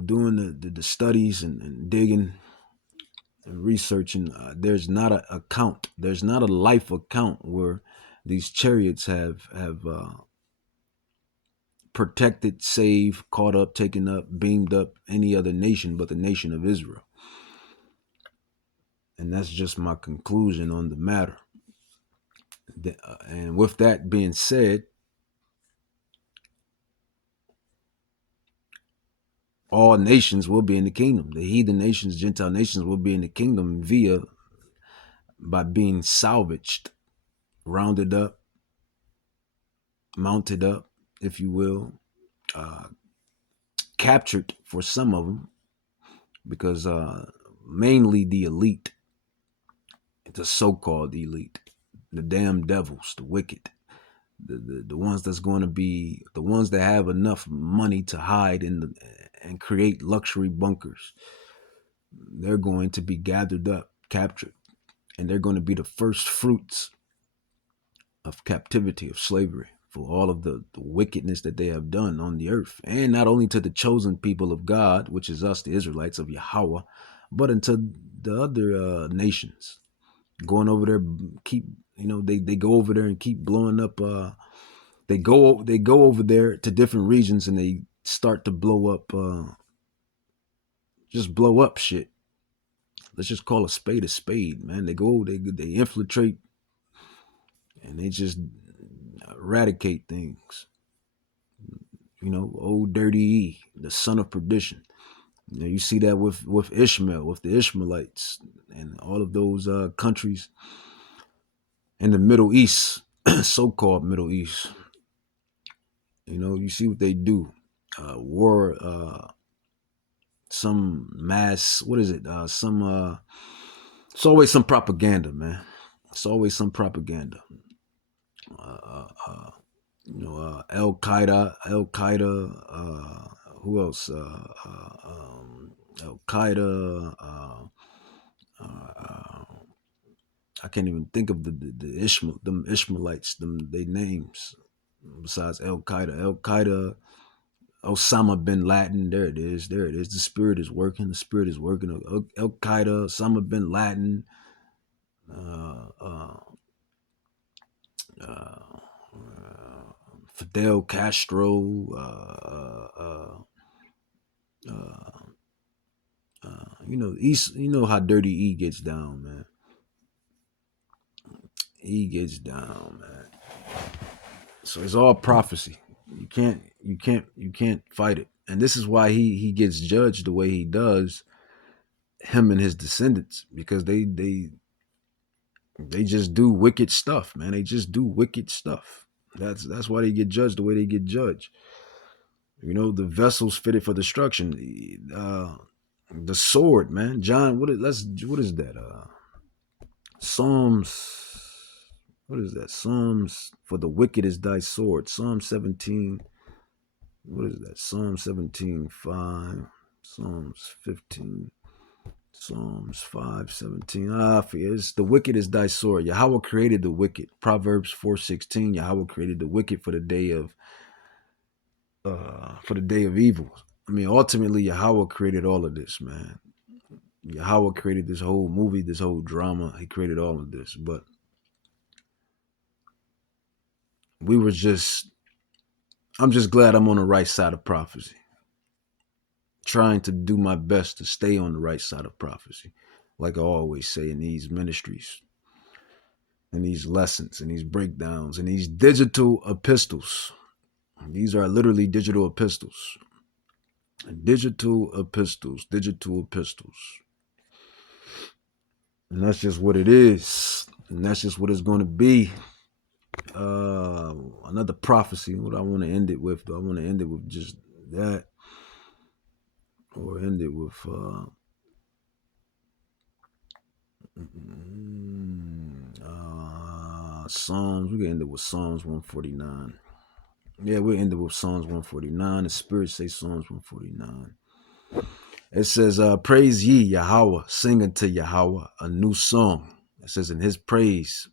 Doing the studies and digging and researching. There's not an account. There's not a life account where these chariots have protected, saved, caught up, taken up, beamed up any other nation but the nation of Israel. And that's just my conclusion on the matter. And with that being said, all nations will be in the kingdom. The heathen nations, Gentile nations will be in the kingdom by being salvaged, rounded up, mounted up, if you will, captured for some of them, because mainly the elite, the so-called elite, the damn devils, the wicked, the ones that's going to be the ones that have enough money to hide and create luxury bunkers. They're going to be gathered up, captured, and they're going to be the first fruits of captivity, of slavery, for all of the wickedness that they have done on the earth. And not only to the chosen people of God, which is us, the Israelites of Yahweh, but into the other nations. Going over there, keep they go over there and keep blowing up. They go over there to different regions and they start to blow up, just blow up shit. Let's just call a spade, man. They infiltrate and they just eradicate things. Old Dirty E, the son of perdition. You see that with Ishmael, with the Ishmaelites, and all of those countries in the Middle East, so-called Middle East. You see what they do. War, some mass. What is it? Some. It's always some propaganda, man. It's always some propaganda. Al Qaeda, who else? Al Qaeda. I can't even think of them Ishmaelites, they names. Besides Al Qaeda, Osama bin Laden. There it is. There it is. The spirit is working. The spirit is working. Al Qaeda, Osama bin Laden. Uh, uh, uh, Fidel Castro, East. You know how Dirty E gets down, man. He gets down, man. So it's all prophecy. You can't fight it. And this is why he gets judged the way he does, him and his descendants, because they just do wicked stuff, man. They just do wicked stuff. That's why they get judged the way they get judged. The vessels fitted for destruction. The sword, man. John, what is that? Psalms. What is that? Psalms, for the wicked is thy sword. Psalm 17. What is that? Psalm 17:5. Psalms 15. Psalms 5:17. I forget. It's the wicked is thy sword. Yahweh created the wicked. Proverbs 4:16. Yahweh created the wicked for the day of evil. I mean, ultimately, Yahweh created all of this, man. Yahweh created this whole movie, this whole drama. He created all of this, but I'm just glad I'm on the right side of prophecy. Trying to do my best to stay on the right side of prophecy. Like I always say in these ministries, in these lessons, in these breakdowns, in these digital epistles. These are literally digital epistles. Digital epistles. And that's just what it is. And that's just what it's going to be. Another prophecy. What I want to end it with? Do I want to end it with just that? Or end it with Psalms? We can end it with Psalms 149. Yeah, we'll end it with Psalms 149. The Spirit say Psalms 149. It says, praise ye Yahweh, sing unto Yahweh a new song. It says, in his praise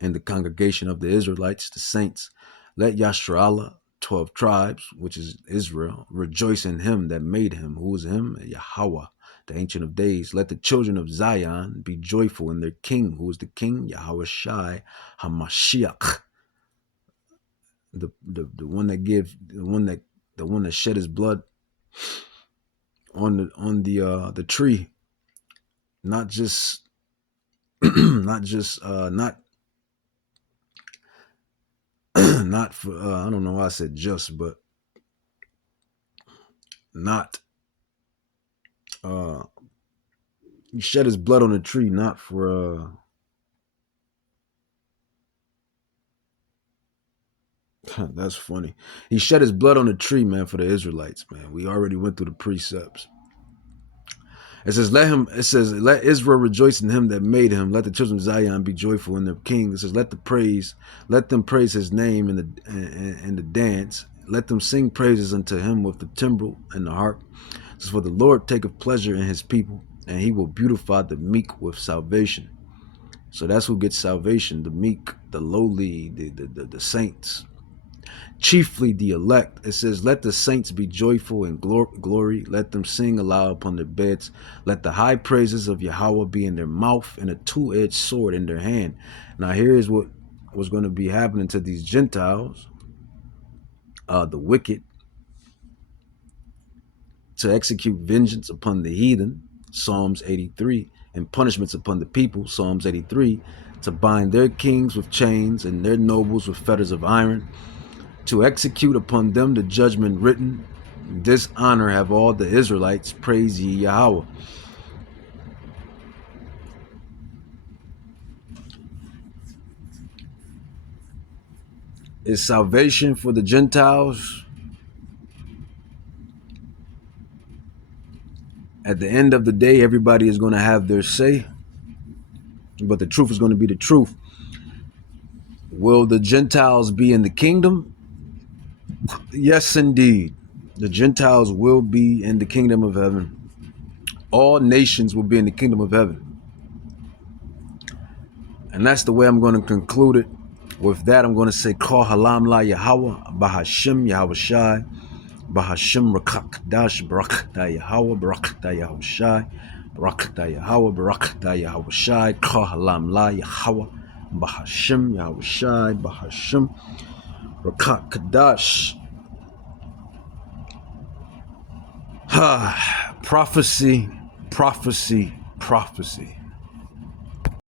in the congregation of the Israelites, the saints, let Yasharallah, 12 tribes, which is Israel, rejoice in him that made him. Who is him? Yahweh, the Ancient of Days. Let the children of Zion be joyful in their king. Who is the king? Yahweh Shai HaMashiach. The one that shed his blood on the tree, not just not for I don't know why I said just, but not he shed his blood on the tree, not for that's funny. He shed his blood on the tree, man, for the Israelites, man. We already went through the precepts. It says, let Israel rejoice in him that made him. Let the children of Zion be joyful in their king. It says, let them praise his name in the dance. Let them sing praises unto him with the timbrel and the harp. It says, for the Lord taketh pleasure in his people, and he will beautify the meek with salvation. So that's who gets salvation, the meek, the lowly, the saints. chiefly the elect. It says, let the saints be joyful in glory. Let them sing aloud upon their beds. Let the high praises of Yahweh be in their mouth and a two-edged sword in their hand. Now here's what was going to be happening to these Gentiles, the wicked, to execute vengeance upon the heathen, Psalms 83, and punishments upon the people, Psalms 83, to bind their kings with chains and their nobles with fetters of iron, to execute upon them the judgment written. This honor have all the Israelites, praise ye Yahweh. Is salvation for the Gentiles? At the end of the day, everybody is going to have their say, but the truth is going to be the truth. Will the Gentiles be in the kingdom? Yes, indeed. The Gentiles will be in the kingdom of heaven. All nations will be in the kingdom of heaven. And that's the way I'm going to conclude it. With that, I'm going to say, Kol Halam La Yahweh, Bahashim Yahweh Shai, Bahashim Rakak Dash, Barak Da Yahweh, Barak Da Yahweh Shai, Barak Da Yahweh, Barak Da Yahweh Shai, Kol Halam La Yahweh, Bahashim Yahweh Shai, Bahashim Rakak Kadash. Prophecy, prophecy, prophecy.